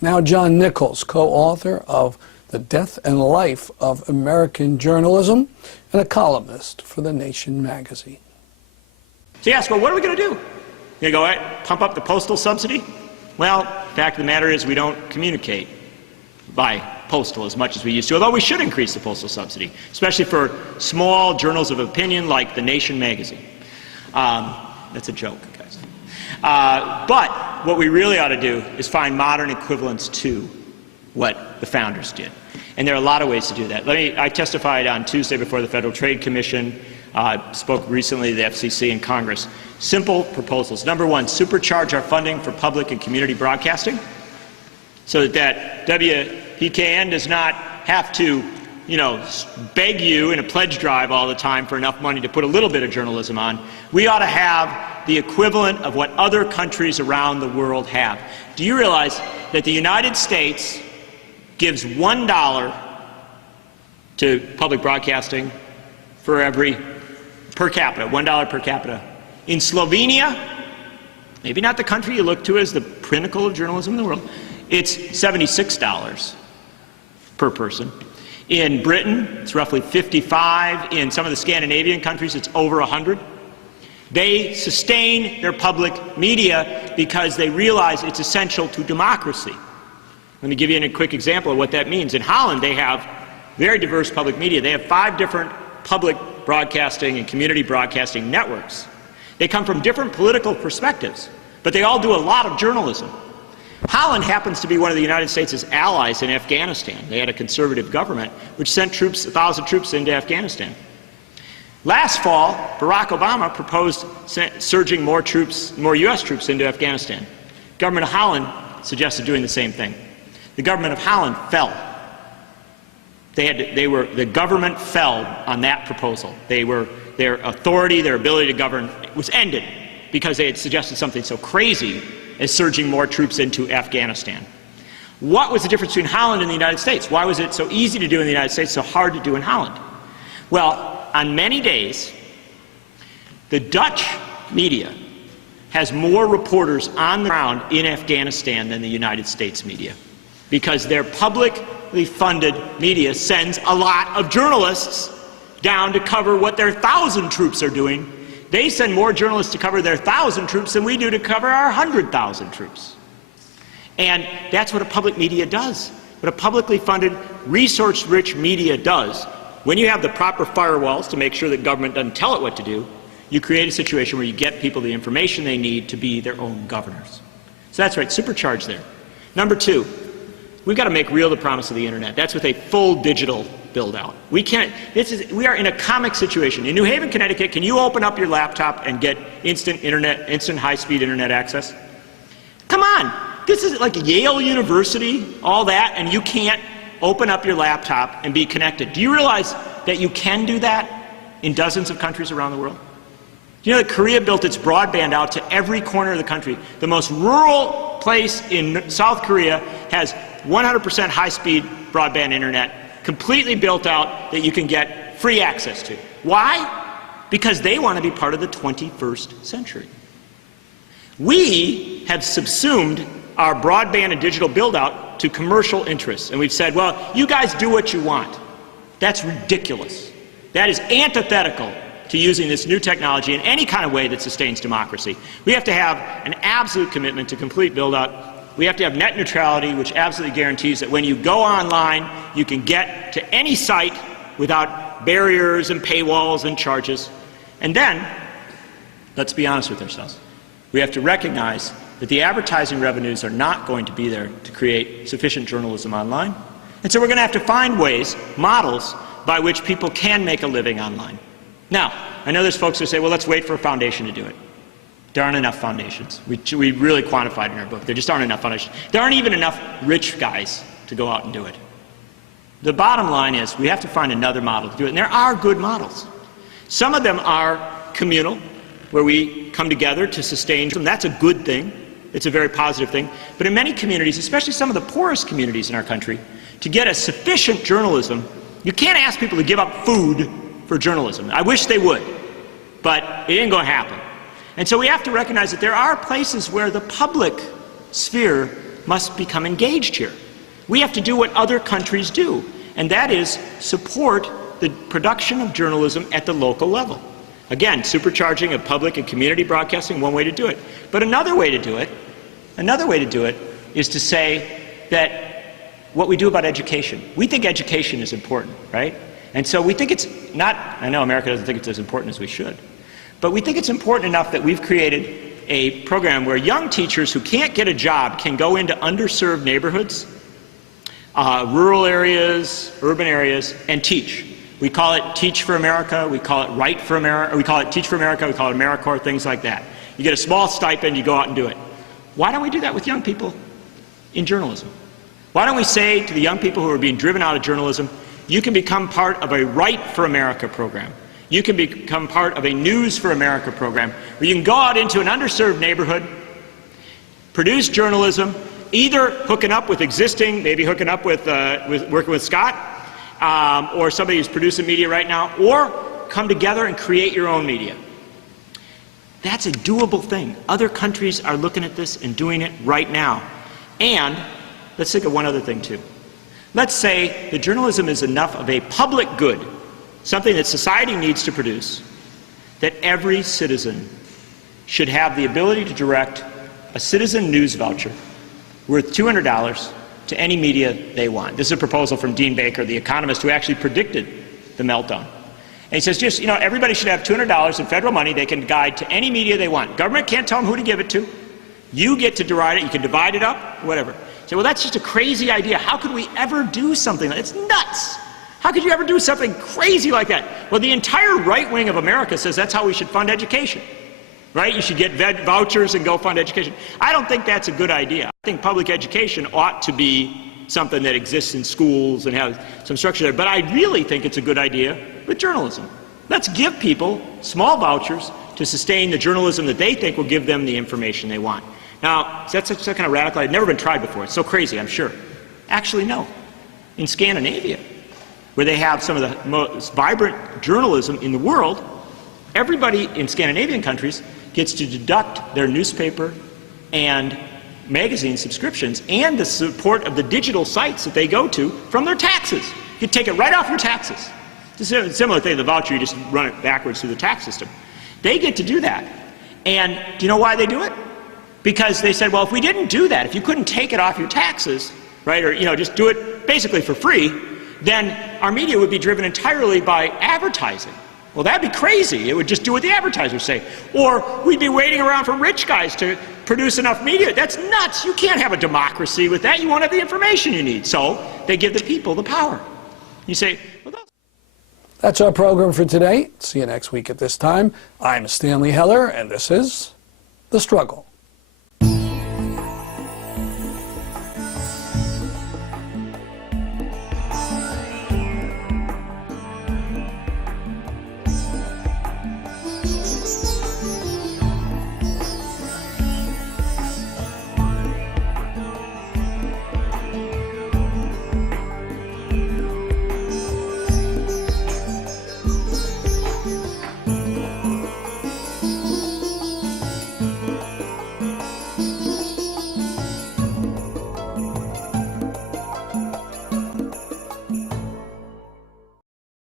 Now John Nichols, co-author of The Death and Life of American Journalism and a columnist for The Nation magazine. So you ask, well, what are we going to do? You go, pump up the postal subsidy? Well, the fact of the matter is we don't communicate by postal as much as we used to, although we should increase the postal subsidy, especially for small journals of opinion like The Nation magazine. That's a joke, guys. But what we really ought to do is find modern equivalents to what the founders did. And there are a lot of ways to do that. I testified on Tuesday before the Federal Trade Commission, spoke recently to the FCC and Congress. Simple proposals. Number one, supercharge our funding for public and community broadcasting so that WPKN does not have to, beg you in a pledge drive all the time for enough money to put a little bit of journalism on. We ought to have the equivalent of what other countries around the world have. Do you realize that the United States gives $1 to public broadcasting for every per capita, $1 per capita. In Slovenia, maybe not the country you look to as the pinnacle of journalism in the world, it's $76 per person. In Britain, it's roughly 55. In some of the Scandinavian countries, it's over 100. They sustain their public media because they realize it's essential to democracy. Let me give you a quick example of what that means. In Holland, they have very diverse public media. They have 5 different public broadcasting and community broadcasting networks. They come from different political perspectives, but they all do a lot of journalism. Holland happens to be one of the United States' allies in Afghanistan. They had a conservative government which sent 1,000 troops into Afghanistan. Last fall, Barack Obama proposed surging more U.S. troops into Afghanistan. The government of Holland suggested doing the same thing. The government of Holland fell. The government fell on that proposal. Their authority, their ability to govern was ended because they had suggested something so crazy as surging more troops into Afghanistan. What was the difference between Holland and the United States? Why was it so easy to do in the United States, so hard to do in Holland? Well, on many days, the Dutch media has more reporters on the ground in Afghanistan than the United States media, because their publicly funded media sends a lot of journalists down to cover what their 1,000 troops are doing. They send more journalists to cover their 1,000 troops than we do to cover our 100,000 troops. And that's what a public media does. What a publicly funded, resource-rich media does. When you have the proper firewalls to make sure that government doesn't tell it what to do, you create a situation where you get people the information they need to be their own governors. So that's right, supercharge there. Number 2, we've got to make real the promise of the internet. That's with a full digital build-out. We are in a comic situation. In New Haven, Connecticut, can you open up your laptop and get instant high-speed internet access? Come on, this is like Yale University, all that, and you can't open up your laptop and be connected. Do you realize that you can do that in dozens of countries around the world? Do you know that Korea built its broadband out to every corner of the country? The most rural place in South Korea has 100% high-speed broadband internet, completely built out that you can get free access to. Why? Because they want to be part of the 21st century. We have subsumed our broadband and digital build-out to commercial interests, and we've said, well, you guys do what you want. That's ridiculous. That is antithetical to using this new technology in any kind of way that sustains democracy. We have to have an absolute commitment to complete build-out. We have to have net neutrality, which absolutely guarantees that when you go online, you can get to any site without barriers and paywalls and charges. And then, let's be honest with ourselves. We have to recognize that the advertising revenues are not going to be there to create sufficient journalism online. And so we're going to have to find ways, models, by which people can make a living online. Now, I know there's folks who say, well, let's wait for a foundation to do it. There aren't enough foundations. We really quantified in our book. There just aren't enough foundations. There aren't even enough rich guys to go out and do it. The bottom line is we have to find another model to do it. And there are good models. Some of them are communal, where we come together to sustain them. That's a good thing. It's a very positive thing. But in many communities, especially some of the poorest communities in our country, to get a sufficient journalism, you can't ask people to give up food for journalism. I wish they would, but it ain't going to happen. And so we have to recognize that there are places where the public sphere must become engaged here. We have to do what other countries do, and that is support the production of journalism at the local level. Again, supercharging of public and community broadcasting, one way to do it. But another way to do it is to say that what we do about education. We think education is important, right? And so we think it's not, I know America doesn't think it's as important as we should, but we think it's important enough that we've created a program where young teachers who can't get a job can go into underserved neighborhoods, rural areas, urban areas, and teach. We call it Teach for America, we call it Write for America, we call it Teach for America, we call it AmeriCorps, things like that. You get a small stipend, you go out and do it. Why don't we do that with young people in journalism? Why don't we say to the young people who are being driven out of journalism, you can become part of a Write for America program. You can become part of a News for America program, where you can go out into an underserved neighborhood, produce journalism, either hooking up with existing, maybe hooking up with working with Scott, or somebody who's producing media right now, or come together and create your own media. That's a doable thing. Other countries are looking at this and doing it right now. And let's think of one other thing too. Let's say that journalism is enough of a public good, something that society needs to produce, that every citizen should have the ability to direct a citizen news voucher worth $200 to any media they want. This is a proposal from Dean Baker, the economist who actually predicted the meltdown. And he says, just, everybody should have $200 in federal money they can guide to any media they want. Government can't tell them who to give it to. You get to divide it. You can divide it up, whatever. Say, well, that's just a crazy idea. How could we ever do something like that? It's nuts. How could you ever do something crazy like that? Well, the entire right wing of America says that's how we should fund education. Right? You should get vouchers and go fund education. I don't think that's a good idea. I think public education ought to be something that exists in schools and has some structure there. But I really think it's a good idea with journalism. Let's give people small vouchers to sustain the journalism that they think will give them the information they want. Now, that's such a kind of radical idea. Never been tried before. It's so crazy, I'm sure. Actually, no. In Scandinavia, where they have some of the most vibrant journalism in the world, everybody in Scandinavian countries gets to deduct their newspaper and magazine subscriptions and the support of the digital sites that they go to from their taxes. You take it right off your taxes. It's a similar thing to the voucher, you just run it backwards through the tax system. They get to do that. And do you know why they do it? Because they said, well, if we didn't do that, if you couldn't take it off your taxes, right, or just do it basically for free, then our media would be driven entirely by advertising. Well, that'd be crazy. It would just do what the advertisers say. Or we'd be waiting around for rich guys to produce enough media. That's nuts. You can't have a democracy with that. You won't have the information you need. So they give the people the power. You say, well, that's our program for today. See you next week at this time. I'm Stanley Heller, and this is The Struggle.